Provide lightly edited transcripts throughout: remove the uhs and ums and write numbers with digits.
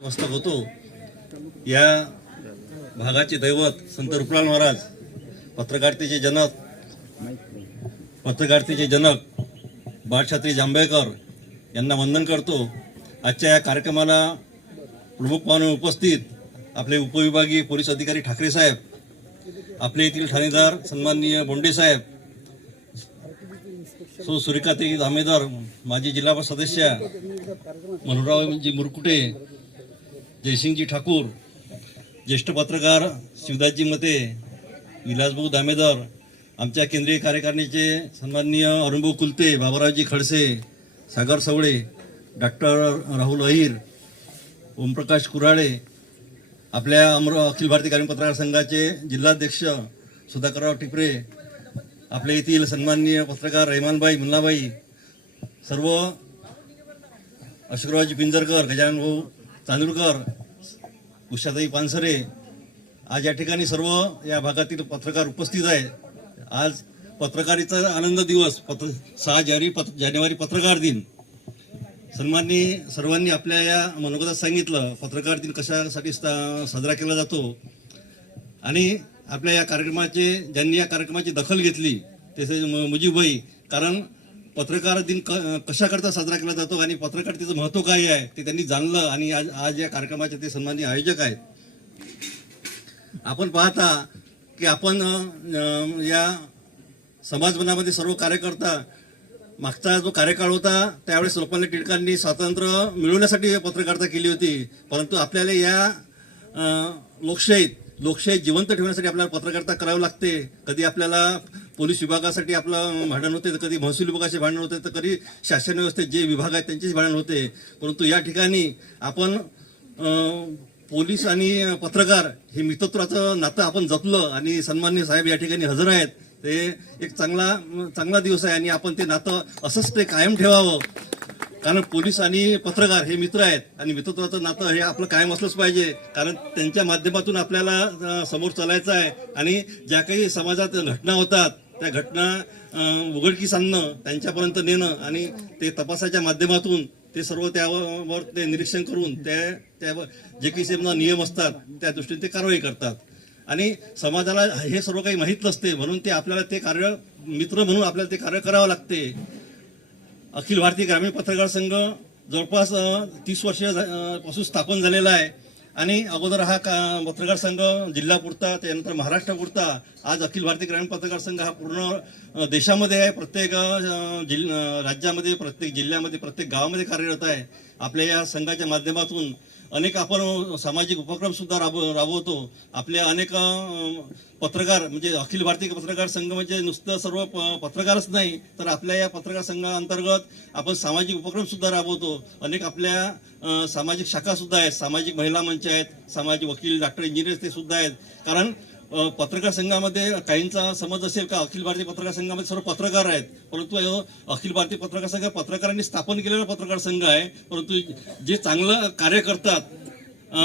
मस्तक होतो। या भागाचे दैवत संत रुपलाल महाराज पत्रकारितेचे जनक बाळशास्त्री जांभेकर यांना वंदन करतो। आजच्या या कार्यक्रमाला प्रमुख पाहुणे उपस्थित आपले उपविभागीय पोलीस अधिकारी ठाकरे साहेब, आपले येथील ठाणेदार सन्माननीय बोंडे साहेब, सूर्यकांती दामेदार, माजी जिल्हा सदस्य मनोहररावजी मुरकुटे, जयसिंगजी ठाकूर, ज्येष्ठ पत्रकार शिवदासजी मते, विलासभाऊ दामेदार, आमच्या केंद्रीय कार्यकारिणीचे सन्माननीय अरुणभाऊ कुलते, बाबारावजी खडसे, सागर सवळे, डॉक्टर राहुल अहिर, ओमप्रकाश कुराळे, आपल्या अखिल भारतीय ग्रामीण पत्रकार संघाचे जिल्हाध्यक्ष सुधाकरराव टिपरे, आपल्या येथील सन्माननीय पत्रकार रहमानबाई मुन्नाबाई, सर्व अशोकरावजी पिंजरकर, गजानन भाऊ तांदुळकर, उषाताई पानसरे, आज या ठिकाणी सर्व या भागातील पत्रकार उपस्थित आहे। आज पत्रकारिता आनंद दिवस 6 जानेवारी पत्रकार दिन। सन्माननीय सर्वांनी आपल्या या मनोगतात सांगितलं पत्रकार दिन कशासाठी साजरा केला जातो आणि आपल्या या कार्यक्रमाचे ज्यांनी या कार्यक्रमाची दखल घेतली ते मुजीबभाई, कारण पत्रकार दिन कशाकरता साजरा केला जातो आणि पत्रकारितेचं महत्त्व काय आहे ते त्यांनी जाणलं आणि आज या कार्यक्रमाचे ते सन्माननीय आयोजक आहेत। आपण पाहता की आपण या समाजमनामध्ये सर्व कार्यकर्ता, मागचा जो कार्यकाळ होता त्यावेळेस लोकमान्य टिळकांनी स्वातंत्र्य मिळवण्यासाठी पत्रकारिता केली होती, परंतु आपल्याला या लोकशाही जिवंत ठेवण्यासाठी आपल्याला पत्रकारिता करावी लागते। कधी आपल्याला पोलीस विभागासाठी आपलं भांडण होते, तर कधी महसूल विभागाचे भांडण होते, तर कधी शासन व्यवस्थेत जे विभाग आहेत त्यांचेच भांडण होते। परंतु या ठिकाणी आपण पोलीस आणि पत्रकार हे मित्रत्वाचं नातं आपण जपलं आणि सन्माननीय साहेब या ठिकाणी हजर आहेत। ते एक चांगला दिवस आहे आणि आपण ते नातं असंच ते कायम ठेवावं, कारण पोलीस आणि पत्रकार हे मित्र आहेत आणि मित्रत्वाचं नातं हे आपलं कायम असलंच पाहिजे, कारण त्यांच्या माध्यमातून आपल्याला समोर चालायचं आहे आणि ज्या काही समाजात घटना होतात त्या घटना उघडकीस आणणं, त्यांच्यापर्यंत नेणं आणि ते तपासाच्या माध्यमातून ते सर्व त्यावर ते निरीक्षण करून त्यावर जे काही समजा नियम असतात त्या दृष्टीने ते कारवाई करतात आणि समाजाला हे सर्व काही माहीत नसते, म्हणून ते आपल्याला ते कार्य मित्र म्हणून आपल्याला ते कार्य करावं लागते। अखिल भारतीय ग्रामीण पत्रकार संघ जवळपास 30 वर्षापासून स्थापन झालेला आहे आणि अगोदर हा पत्रकार संघ जिल्हापुरता, त्यानंतर महाराष्ट्रापुरता, आज अखिल भारतीय ग्रामीण पत्रकार संघ हा पूर्ण देशामध्ये आहे, प्रत्येक राज्यामध्ये, प्रत्येक जिल्ह्यामध्ये, प्रत्येक गावामध्ये कार्यरत आहे। आपल्या या संघाच्या माध्यमातून अनेक आपण सामाजिक उपक्रम सुद्धा राबवतो। आपल्या अनेक पत्रकार म्हणजे अखिल भारतीय पत्रकार संघ म्हणजे नुसतं सर्व पत्रकारच नाही, तर आपल्या या पत्रकार संघाअंतर्गत आपण सामाजिक उपक्रम सुद्धा राबवतो। अनेक आपल्या सामाजिक शाखा सुद्धा आहेत, सामाजिक महिला मंच आहेत, सामाजिक वकील, डॉक्टर, इंजिनियर ते सुद्धा आहेत। कारण पत्रकार संघामध्ये काहींचा समज असेल का अखिल भारतीय पत्रकार संघामध्ये सर्व पत्रकार आहेत, परंतु अखिल भारतीय पत्रकार संघ पत्रकारांनी स्थापन केलेला पत्रकार संघ आहे, परंतु जे चांगलं कार्य करतात,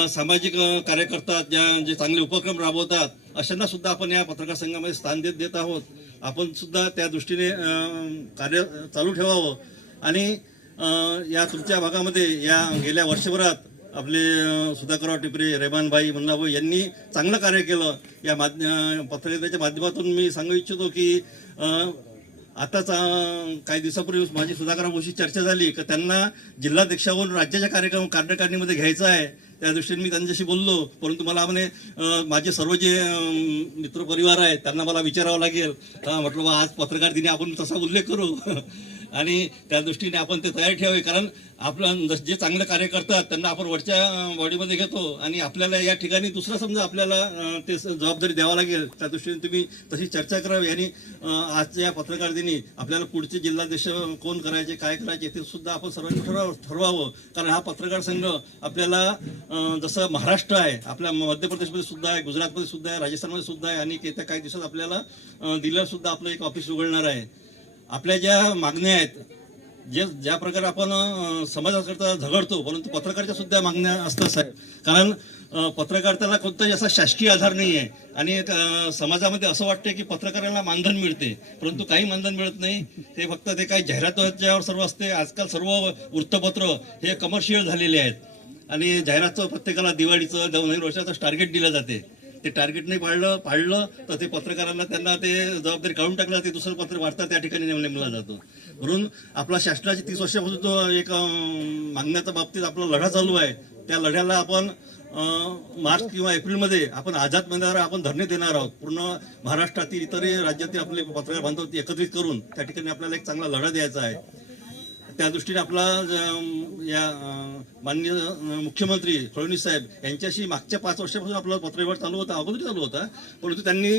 सामाजिक कार्य करतात, जे चांगले उपक्रम राबवतात अशांना सुद्धा आपण या पत्रकार संघामध्ये स्थान देत आहोत। आपण सुद्धा त्या दृष्टीने कार्य चालू ठेवावं आणि या तुमच्या भागामध्ये या गेल्या वर्षभरात आपले सुधाकरराव टिपरे, रहमानबाई मुन्नाबाई यांनी चांगलं कार्य केलं। या पत्रकारितेच्या माध्यमातून मी सांगू इच्छितो की आताच काही दिवसापूर्वी माझी सुधाकररावशी चर्चा झाली की त्यांना जिल्हाध्यक्षावरून राज्याच्या कार्यकारिणीमध्ये घ्यायचं आहे, त्या दृष्टीने मी त्यांच्याशी बोललो, परंतु मला म्हणे माझे सर्व जे मित्रपरिवार आहेत त्यांना मला विचारावं लागेल। म्हटलं आज पत्रकार दिनी आपण तसा उल्लेख करू आणि त्या दृष्टीने आपण ते तयार ठेवावे, कारण आपलं जे चांगलं कार्य करतात त्यांना आपण वरच्या बॉडीमध्ये घेतो आणि आपल्याला या ठिकाणी दुसरं समजा आपल्याला ते जबाबदारी द्यावं लागेल, त्या दृष्टीने तुम्ही तशी चर्चा करावी आणि आजच्या या पत्रकार दिनी आपल्याला पुढचे जिल्हाध्यक्ष कोण करायचे, काय करायचे ते सुद्धा आपण सर्वांनी ठरवावं, कारण हा पत्रकार संघ आपल्याला जसं महाराष्ट्र आहे, आपल्या मध्य प्रदेशमध्ये सुद्धा आहे, गुजरातमध्ये सुद्धा आहे, राजस्थानमध्ये सुद्धा आहे आणि येत्या काही दिवसात आपल्याला दिल्लीला सुद्धा आपलं एक ऑफिस उघडणार आहे। आपल्या ज्या मागण्या आहेत, ज्या प्रकारे आपण समाजाकरता झगडतो, परंतु पत्रकाराच्या सुद्धा मागण्या असतात साहेब, कारण पत्रकारितेला कोणताही असा शासकीय आधार नाही आहे आणि समाजामध्ये असं वाटतं की पत्रकारांना मानधन मिळते, परंतु काही मानधन मिळत नाही। ते फक्त ते काही जाहिरातीच्यावर सर्व असते। आजकाल सर्व वृत्तपत्र हे कमर्शियल झालेले आहेत आणि जाहिरातचं प्रत्येकाला दिवाळीचं नवीन वर्षाचं टार्गेट दिलं जाते. ते टार्गेट नाही पाळलं तर ते पत्रकारांना त्यांना ते जबाबदारी काढून टाकलं, ते दुसरं पत्र वार्ता त्या ठिकाणी नेमला जातो. म्हणून आपला शासनाची 30 वर्षापासून जो एक मागण्याच्या बाबतीत आपला लढा चालू आहे, त्या लढ्याला आपण मार्च किंवा एप्रिलमध्ये आपण आझाद मैदानावर आपण धरणे देणार आहोत. पूर्ण महाराष्ट्रातील इतरही राज्यातील आपले पत्रकार बांधव एकत्रित करून त्या ठिकाणी आपल्याला एक चांगला लढा द्यायचा आहे. त्या दृष्टीने आपला या माननीय मुख्यमंत्री फडणवीस साहेब यांच्याशी मागच्या 5 वर्षापासून आपला पत्रव्यवहार चालू होता, अगोदर चालू होता. परंतु त्यांनी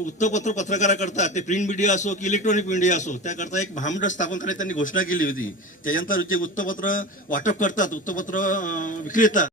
वृत्तपत्र पत्रकाराकरता ते प्रिंट मीडिया असो की इलेक्ट्रॉनिक मीडिया असो त्याकरता एक महामंडळ स्थापन करण्याची त्यांनी घोषणा केली होती. त्याच्यानंतर जे वृत्तपत्र वाटप करतात, वृत्तपत्र विक्रेता